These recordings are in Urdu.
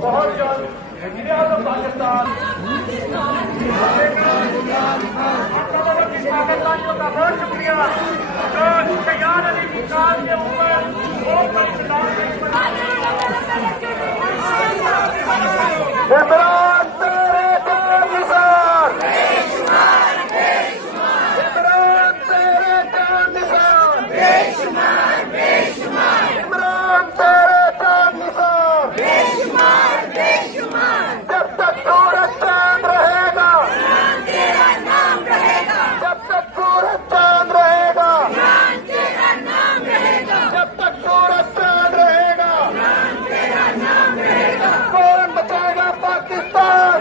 بہت جلد وزیر اعظم پاکستان پاکستانیوں کا بہت شکریہ جو تیار علی مقام کے اوپر عمران تیرے نثار عمران تیرے نثار عمران تیرے نثار جب تک سورج چاند رہے گا جب تک سورج چاند رہے گا جب تک سورج چاند رہے گا کون بچائے گا پاکستان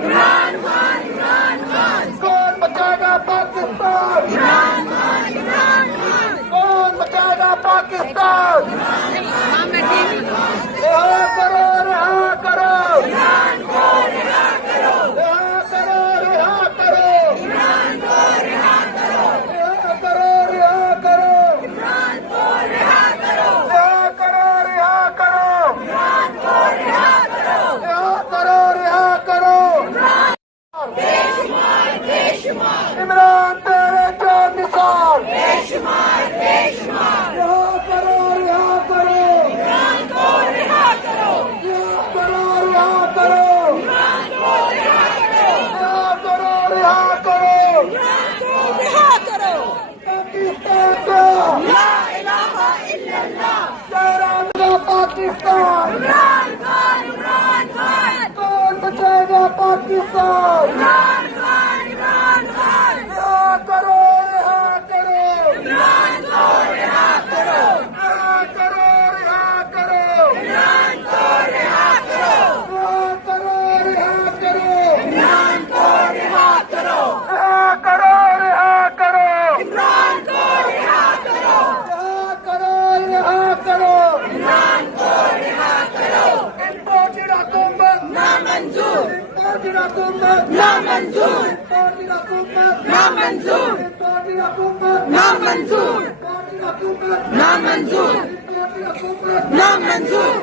کون بچائے گا پاکستان کون بچائے گا پاکستان رہا کرو رہا کرو رہا کرو رہا کرو رہا کرو رہا کرو رہا کرو رہا کرو رہا کرو عمران تیرے جان نثار رہا کرو رہا کرو رہا کرو رہا کرو رہا کرو پاکستان کا پاکستان کون بچائے گا پاکستان رہا کرو رہا کرو رہا کرو رہا کرو رہا کرو رہا کرو رہا کرو امپورٹڈ حکومت نامنظور امپورٹڈ حکومت نامنظور امپورٹڈ حکومت نامنظور امپورٹڈ حکومت نامنظور امپورٹڈ حکومت نامنظور امپورٹڈ حکومت نامنظور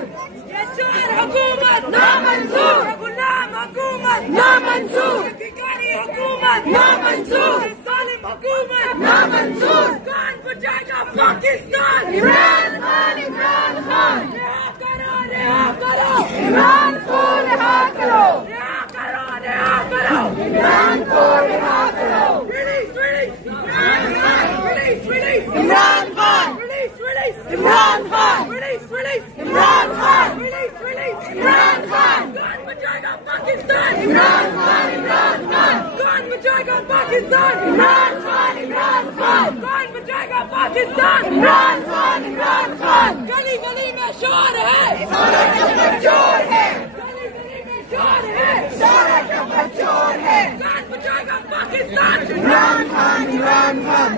حکومت نامنظور غلام حکومت نامنظور بھکاری حکومت نامنظور ظالم حکومت نامنظور کون بچائے گا پاکستان عمران خان عمران خان رہا کرو رہا کرو عمران کو رہا کرو رہا کرو رہا کرو عمران کو رہا کرو release release Imran Khan release release Imran Khan release release Imran Khan release release Imran Khan release release Imran Khan کون بچائے گا پاکستان عمران خان عمران خان کون بچائے گا پاکستان عمران خان عمران خان کون بچائے گا پاکستان عمران خان عمران خان گلی گلی میں شور ہے سارا کمر چور ہے گلی گلی میں شور ہے سارا کمر چور ہے کون بچائے گا پاکستان عمران خان عمران خان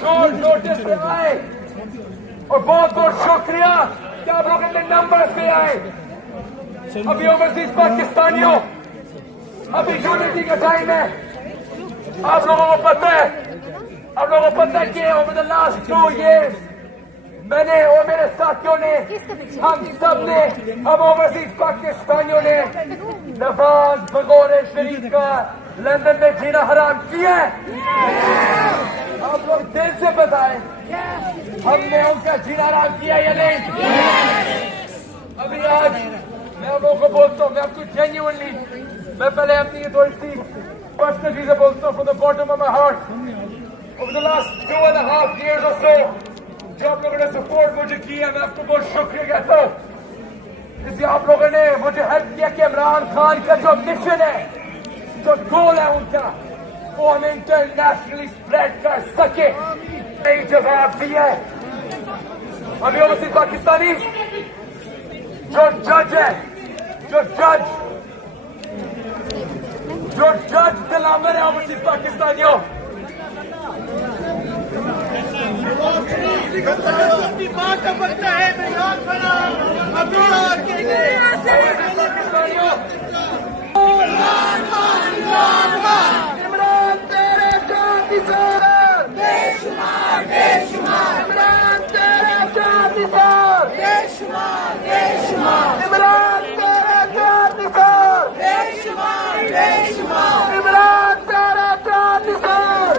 شور نوٹس پہ آئے اور بہت بہت شکریہ کہ آپ لوگ اتنے نمبر سے آئے ابھی اوورسیز پاکستانیوں ابھی یونٹی کا ٹائم ہے آپ لوگوں کو پتہ ہے کہ اوور دا لاسٹ 2 years میں نے اور میرے ساتھیوں نے ہم سب نے ہم اوورسیز پاکستانیوں نے نواز بغور شریف کا لندن میں جینا حرام کیا ہے آپ لوگ دل سے بتائیں ہم نے ان کا جینا حرام کیا یا نہیں ابھی آج میں آپ لوگوں کو بولتا ہوں میں آپ کو جینیونلی میں پہلے اپنی یہ تھوڑی سی پرسنل چیزیں بولتا ہوں from the bottom of my heart over the last 2.5 years or so جو آپ لوگوں نے سپورٹ مجھے کیا میں آپ کو بہت شکریہ کہتا ہوں اس لیے آپ لوگوں نے مجھے ہیلپ کیا کہ عمران خان کا جو مشن ہے جو گول ہے ان کا وہ ہم انٹرنیشنلی اسپریڈ کر سکے نئی جواب دیا ہے ابھی اوورسیز پاکستانی جو جج ہے جو جج دلامر ہے اوورسیز پاکستانیوں عمران تیرے جان نثار بے شمار عمران تیرے جان نثار بے شمار عمران عمران پیارا جان نثار